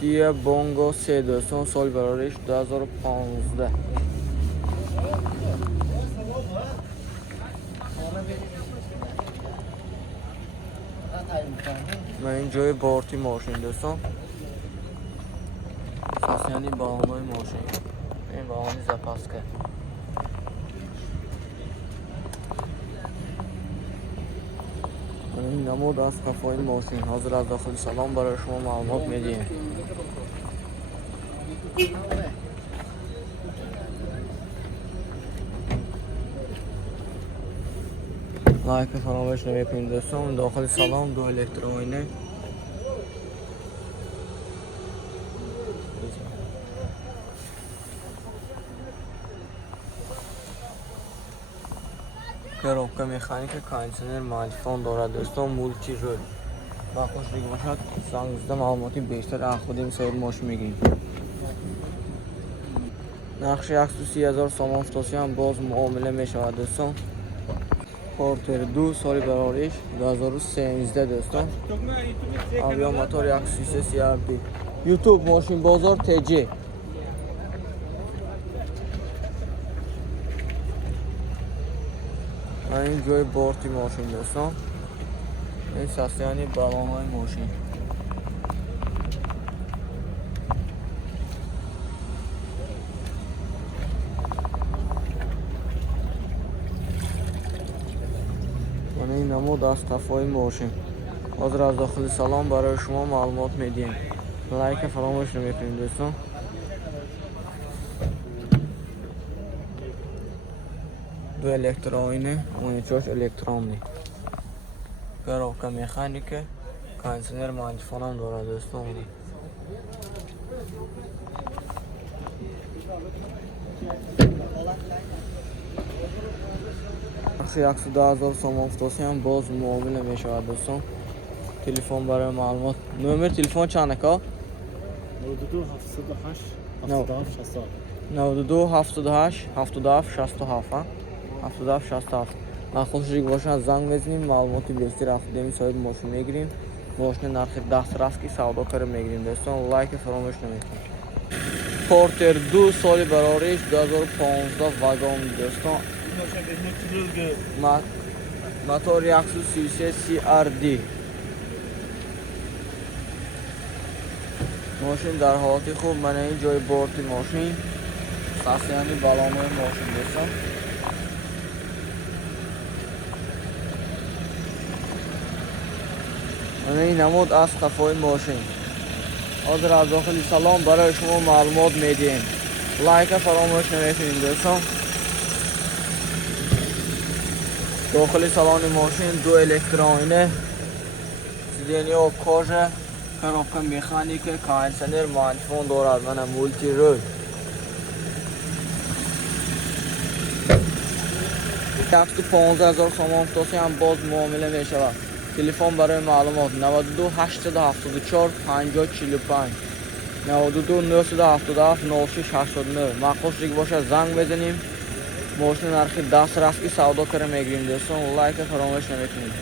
Kia Bongo 3 دوستان، سال براریش 2015. و این جای بارتی ماشین دوستان، یعنی بالانای ماشین، این بالانی زپاسکه. این نمود از کفای ماشین. حاضر از داخل سلام برای شما معلومات میدیم. لایک فراموش نمیکنید دوستان. داخل سلام دو الکترونیه коробка механика, кондиционер, мультифон دارد دوستان، مولتی رول. و خوش دیگه باشد زنگ زده معلوماتی بیشتر از خودیم صاحب ماشین میگیریم. نقش 130,000 سامان فتاسی هم باز معامله میشود دوستان. پورتر 2 سال براریش 2013 دوستان. آویا موتور 133 CRD. یوتیوب ماشین بازار تجی. این جای بارتی ماشین دوستان، این ساستیانی بالانای ماشین. و این نمود از کفای ماشین. حاضر از داخل سلام برای شما معلومات میدیم. لایک فراموش نمیکنید دوستان. دو الکترونیه، مونیتورش الکترونی. коробка механика, кондиционер, мультифон هم دارد دوستان. نقش 110,000 سامان فتاسی هم باز معامله میشود دوستان. تلفن برای معلومات. نمر تلفن چنده که؟ 92 708 77 67. 92 78 77 67. 77 67. من خوش دیگه باشن زنگ بزنیم معلوماتی بیشتر افدیمی صاحب ماشین میگیریم. ماشین نرخ 10 رفت که سودا کار میگیریم دوستان. لایک فراموش نمیکنید. پورتر 2 سال براریش 2015 واگن دوستان. موتور 133 CRD. ماشین در حالت خوب. من این جای بارتی ماشین ساسیانی بالانای ماشین دوستان. این نمود از کفای ماشین. حاضر از داخل سلام برای شما معلومات میدیم. لایک فراموش نمیکنید دوستان. داخل سالن ماشین دو الکترونیه، سیدنی و کاژه، коробка механика, кондиционер, мультифон دارد. من مولتی رول. 115,000 سامان فتاسی هم باز معامله می شود. تلفن برای معلومات 92 874 50 45 92 977 96 89. مخصوص دیگه باشه زنگ بزنیم. ماشین نرخ 10 رفت که سودا کار میگیریم دوستان. لایک فراموش نمیکنید.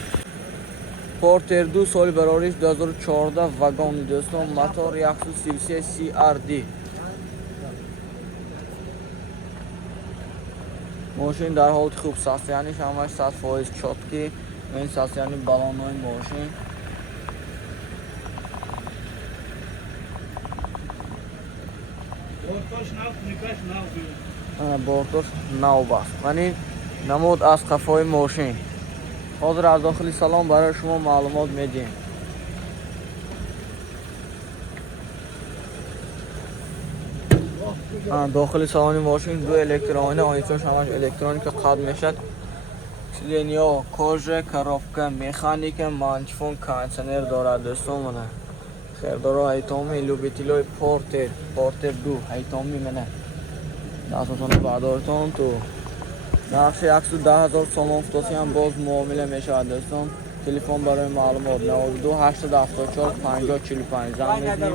پورتر 2 سال براریش 2014 واگن دوستان. موتور 133 CRD. ماشین در حالت خوب. ساستیانیش همش 100% چوتکی. این ساستیانی بالانای ماشین. بارتوش نو باست. یعنی نمود از کفای ماشین. حاضر از داخل سلام برای شما معلومات میدیم. داخل سالن ماشین دو الکترونیه، آنیتونش همش الکترونیک قد میشد. سیلینیا، کاژه، коробка механика, мультифон, кондиционер دارد دوستان. منه خیردارا ایتامی لوبیتیلوی پورتر 2 ایتامی منه دستاتان بردارتان تو. نقش 110,000 سامان فتاسی هم باز معامله میشود دوستان. تلفن برای معلومات 92 874 50 45. زنگ بزنیم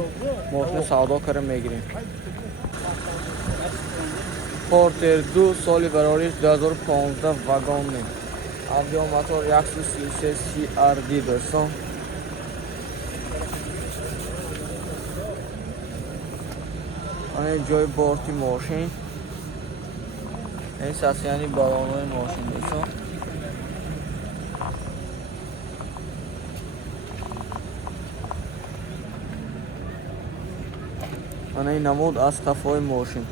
ماشین سودا کار میگیریم. پورتر 2 سال براریش 2015 واگن. آویا موتور 133 CRD دوستان. این جای بورتی ماشین، این ساسیانی بالانوی ماشین دوستان. این نمود از قفای ماشین.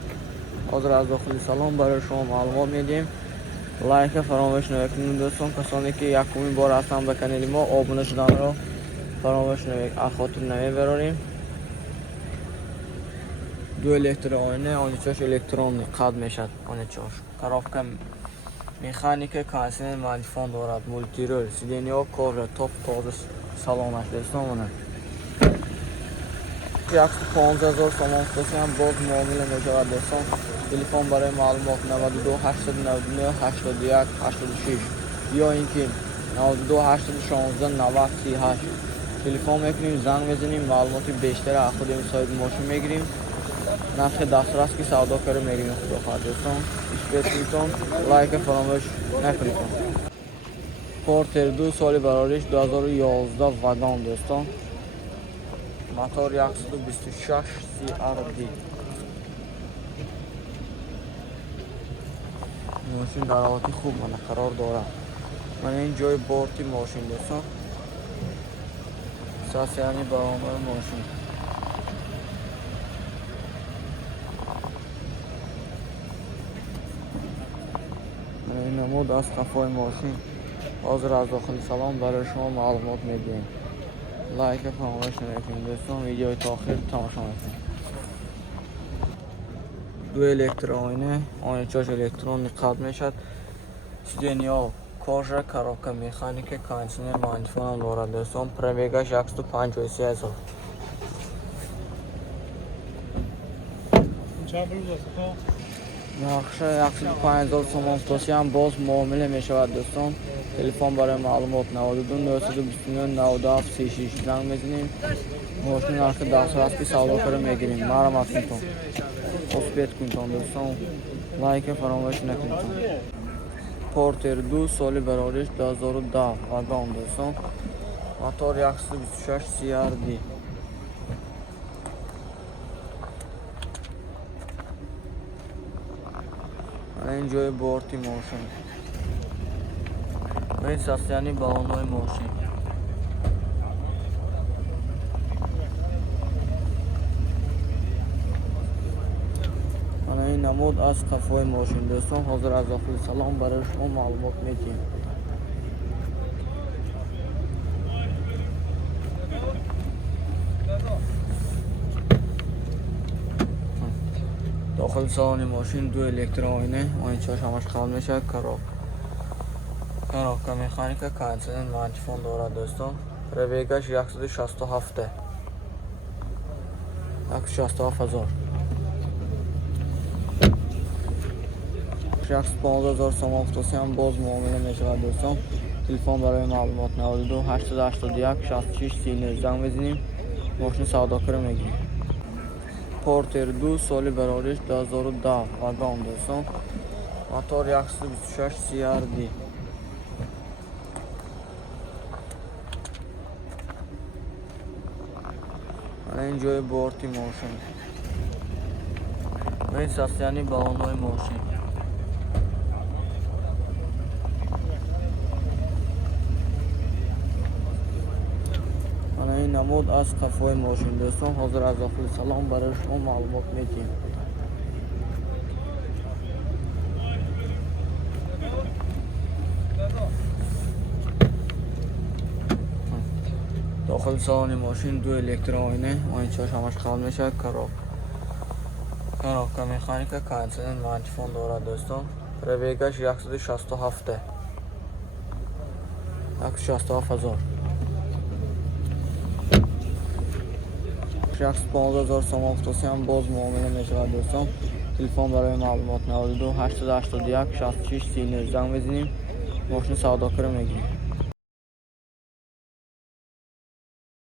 حاضر از داخل سالن برای شما معلومات میدیم. لایک فراموش نکنید دوستان. کسانی که یکمین بار هستند به کانال ما آبونه شدن را فراموش نکنید. خاطر نمیبریم. دو الکتر آینه، آنچه‌اش الکترونی قد میشد. آنچه‌اش کارافکا مکانیک کانسنر مانیفون دارد. مولتی رول سیدنیا کور توپ تازه سالانش دوستان. 150,000 سامان هم باز معامله میشود دوستان. تلفن برای معلومات 92 899 81 86 یا اینکه 92 816 90 38 تلفن میکنیم، زنگ میزنیم، معلومات بیشتر از خود این سایت ماشین میگیریم. نرخ دسترس که سودا کار میگیریم. خدا خواهد دوستان اشتراک لایک فراموش نکنید. پورتر 2 سال برایش 2011 واگن دوستان. موتور 126 CRD. ماشین در حالت خوب قرار دارد. من این جای بورتی ماشین دوستان. ساسیانی برنامه ماشین. من این نمود از قفای ماشین. حاضر از داخل سالن برای شما معلومات میدیم. لایک فراموش نکنید دوستان. ویدیو تا آخر تماشا کنید. دو الکتر آینه، آینه‌اش الکترونی قد میشد. سیدنیا کور کارافکا مکانیک کانسنر مانیفون دارد دوستان. پرویگاش 153,000. نقشه 105,000 سامان هم باز معامله می شود دوستان. تلفن برای معلومات 92 929 97 36 زنگ میزنیم. ماشین نرخ دسترس که سودا کار میگیریم. مرحمت کنید. اسپیت کنید دوستان. لایک فراموش نکنید. پورتر 2 سال برایش 2010 واگن دوستان. موتور 126 CRD. این جای بورتی ماشین. این ساسیانی بالانوی ماشین. این نمود از قفای ماشین دوستان. حاضر از داخل سالن برای شما معلومات میدیم. داخل سالن ماشین دو الکتر آینه، آینه‌اش همش خال میشه. کارافکا مکانیک کانسنر مانیفون دارد دوستان. پرویگاش 167 167,000. 115,000 سامان هم باز معامله میشود دوستان. تلفن برای معلومات 92 881 66 39 زنگ میزنیم. ماشین سودا کار میگیریم. پورتر 2 سال برایش 2010 واگن دوستان. موتور 126 CRD. این جای بورتی ماشین. این ساسیانی بالانوی ماشین. این نمود از قفای ماشین دوستان. حاضر از داخل سالن برای شما معلومات میدیم. داخل سالن ماشین دو الکتر آینه، آینه‌اش همش خال میشه. کارافکا مکانیک کانسنر مانیفون دارد دوستان. پرویگاش 167 167,000. 115,000 سامان هم باز معامله میشود دوستان. تلفن برای معلومات 92 881 66 39 زنگ میزنیم. ماشین سودا کار میگیریم.